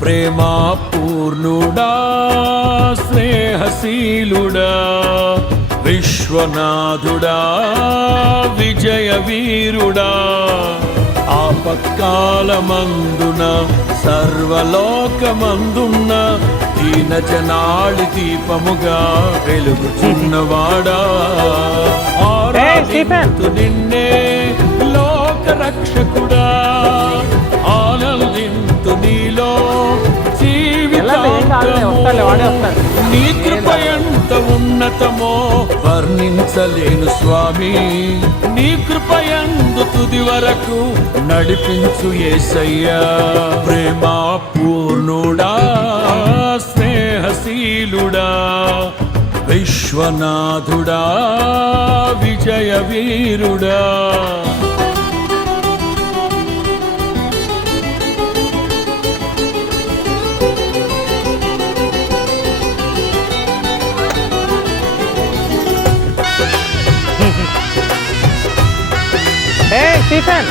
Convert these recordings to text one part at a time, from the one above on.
ప్రేమా పూర్ణుడా స్నేహశీలుడా విశ్వనాథుడా విజయ వీరుడా ఆపత్కాలమందున సర్వలోకమందున్న దీన జనాళి దీపముగా వెలుగుచున్నవాడా ఆరాధింతు నిన్నే లోక రక్షకుడా ఆనందింతు నీలో నీ కృప ఎంత ఉన్నతమో వర్ణించలేను స్వామి నీ కృప ఎందు తుది వరకు నడిపించు యేసయ్యా ప్రేమా పూర్ణుడా స్నేహశీలుడా విశ్వనాథుడా విజయ వీరుడా స్టీఫెన్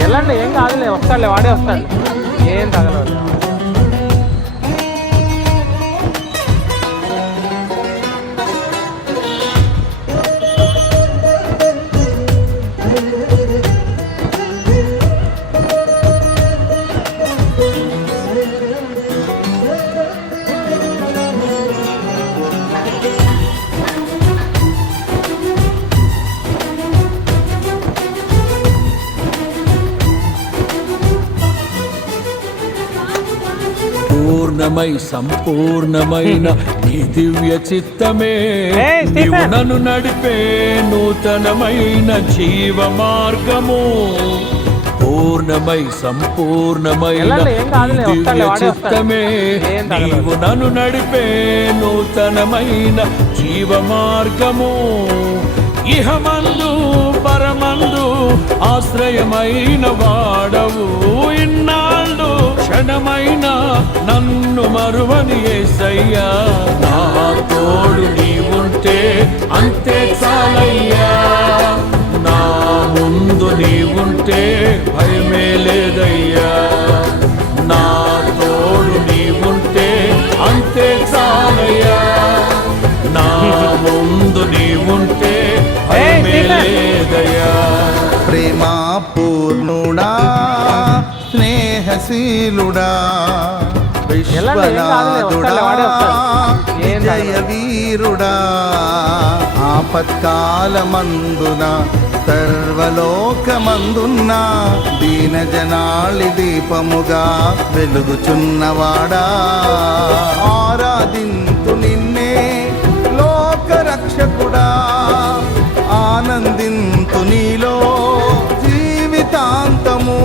వెళ్ళండి, ఏం కాదులే, వస్తాడులే, వాడే వస్తాడు, ఏం తగలదు. పూర్ణమై సంపూర్ణమైన నీ దివ్య చిత్తమే నీవు నన్ను నడిపే నూతనమైన జీవ మార్గము పూర్ణమై సంపూర్ణమైన దివ్య చిత్తమే నీవు నన్ను నడిపే నూతనమైన జీవ మార్గము ఇహమందు పరమందు ఆశ్రయమైన వాడవు ఇన్నాళ్ళు క్షణమైన నన్ను మరువని యేసయ్యా నా తోడు నీవుంటే అంతే చాలయ్యా నా ముందు నీవుంటే భయమే లేదయ్యా నా తోడు నీవుంటే అంతే చాలయ్యా నా ముందు నీవుంటే భయమే లేదయ్యా ప్రేమా పూర్ణుడా స్నేహశీలుడా విశ్వనాథుడా విజయ వీరుడా ఆపత్కాలమందున సర్వలోకమందున్న దీన జనాళి దీపముగా వెలుగుచున్నవాడా ఆరాధింతు నిన్నే లోక రక్షకుడా ఆనందింతు నీలో జీవితాంతము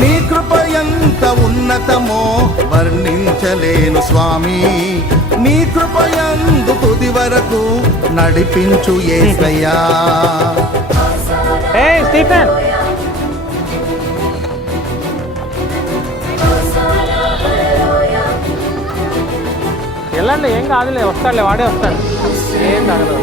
నీ కృప ఎంత ఉన్నతమో వర్ణించలేను స్వామి నీ కృప యందు తుది వరకు నడిపించు యేసయ్యా స్టీఫెన్ వెళ్ళండి, ఏం కాదులే, వస్తాడులే, వాడే వస్తాడు, ఏం తగలదు.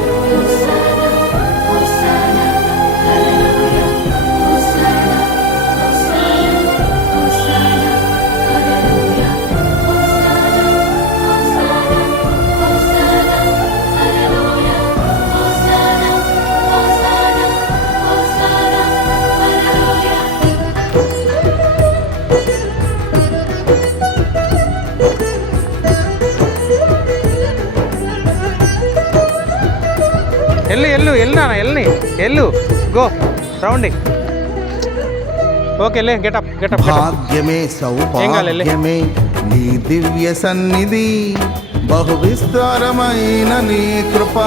ఎల్లు గో రౌండింగ్ ఓకే గెటప్ భాగ్యమే సౌభాగ్యమే నీ దివ్య సన్నిధి బహు విస్తారమైన నీ కృప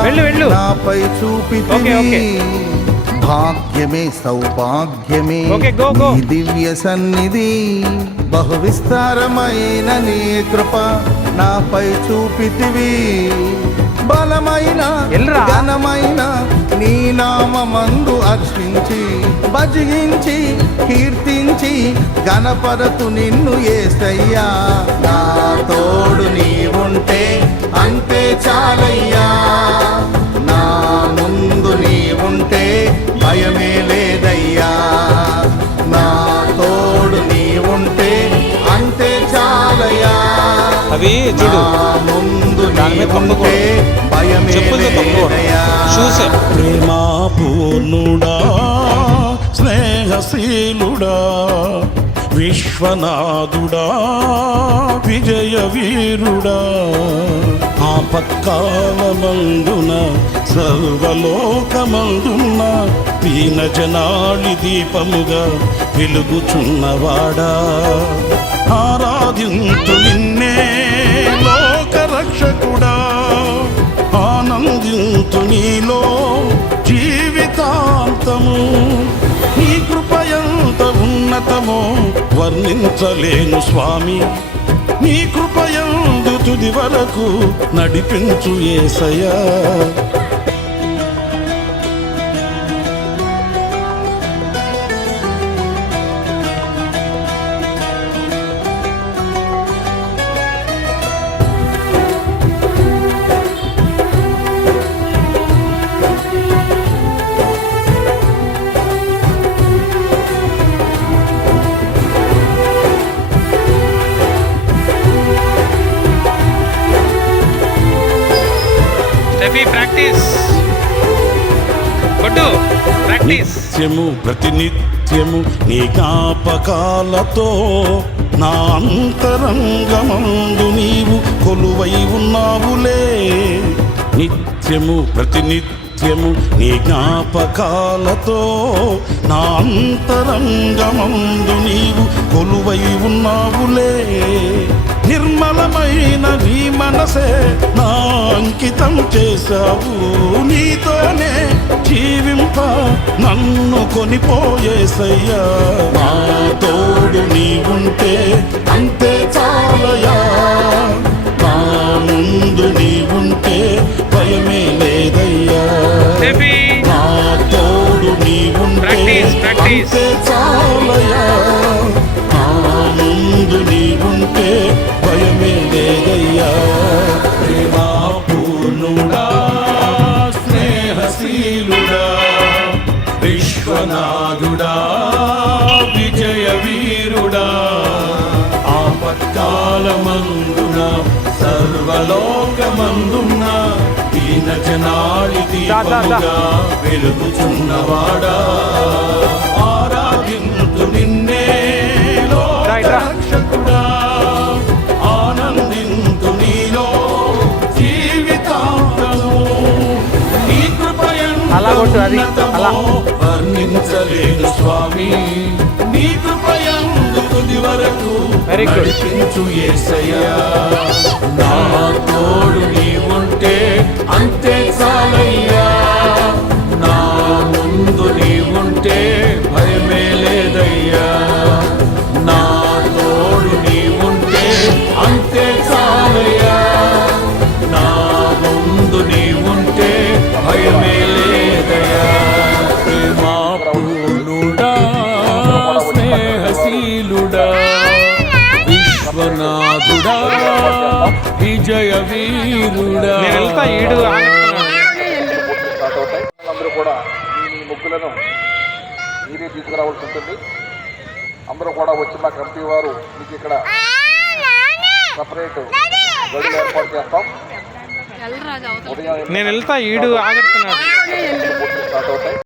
నాపై చూపితివి భాగ్యమే సౌభాగ్యమే నీ దివ్య సన్నిధి బహు విస్తారమైన నీ కృప నాపై చూపితివి బలమైన ఘనమైన నీ నామమందు అర్చించి భజించి కీర్తించి గణపరతు నిన్ను యేసయ్యా నా తోడు నీవుంటే అంతే చాలయ్యా నా ముందు నీవుంటే అవి చూడు ముందు దాని మీద నీవుంటే భయమే చెప్పులతో తప్పుకోడు లేదయ్యా. చూసే ప్రేమా పూర్ణుడా స్నేహశీలుడా విశ్వనాథుడా విజయ వీరుడా ఆపత్కాలమందున సర్వలోకమందున దీన జనాళి దీపముగా వెలుగుచున్నవాడా ఆరాధింతు నిన్నే లోకరక్షకుడా ఆనందింతు నీలో జీవితాంతము నీ కృపయంత ఉన్నతమో వర్ణించలేను స్వామి నీ కృపయందు తుది వరకు నడిపించు యేసయ్యా స్టెఫీ ప్రాక్టీస్ కొట్టు ప్రాక్టీస్ నిత్యము ప్రతినిత్యము నీ జ్ఞాపకాలతో నా అంతరంగమందు నీవు కొలువై ఉన్నావులే నిత్యము ప్రతినిత్యము నీ జ్ఞాపకాలతో నా అంతరంగమందు నీవు కొలువై ఉన్నావులే నిర్మలమైన నీ మనసే నా అంకితం చేశావు నీతోనే జీవింప నన్ను కొనిపోయేసయ్యా నా తోడు నీవుంటే అంతే చాలయా నా ముందు నీవుంటే భయమే లేదయ్యా స్టెఫీ నా తోడు నీవుంటే ప్రాక్టీస్ ప్రాక్టీస్ అంతే చాలయా నా ముందు నీవుంటే భయమే లేదయ్యా ప్రేమా పూర్ణుడా స్నేహశీలుడా విశ్వనాథుడా విజయ వీరుడా ఆపత్కాలమందున సర్వలోకమందున దీన జనాళి దీపముగా వెలుగుచున్నవాడా ఆరాధింతు నిన్నే లోకరక్షకుడా ఆనందింతు నీలో జీవితాంతము నీ అలా కొట్టు, అది, అలా. వర్ణించలేను స్వామి నీ కృపయందు తుది వరకు Very good. నడిపించు యేసయ్యా నా తోడు నీవుంటే అంతే చాలయ్యా నా ముందు నీవుంటే భయమే లేదయ్యా నా తోడు నీవుంటే అంతే చాలయ్యా నా ముందు నీవుంటే భయమే లేదయ్యా ప్రేమా పూర్ణుడా స్నేహశీలుడా విశ్వనాథుడా విజయ వీరుడా నేను వెళ్తా ఈడు అందరూ కూడా మీ ముగ్గులను మీరే తీసుకురావాల్సి ఉంటుంది. అందరూ కూడా వచ్చి మా కమిటీ వారు మీకు ఇక్కడ సపరేట్ గడులు ఏర్పాటు చేస్తాం. ఉదయం నేను వెళ్తా ఈడు ఆగెడుతున్నాడు స్టార్ట్ అవుతాయి.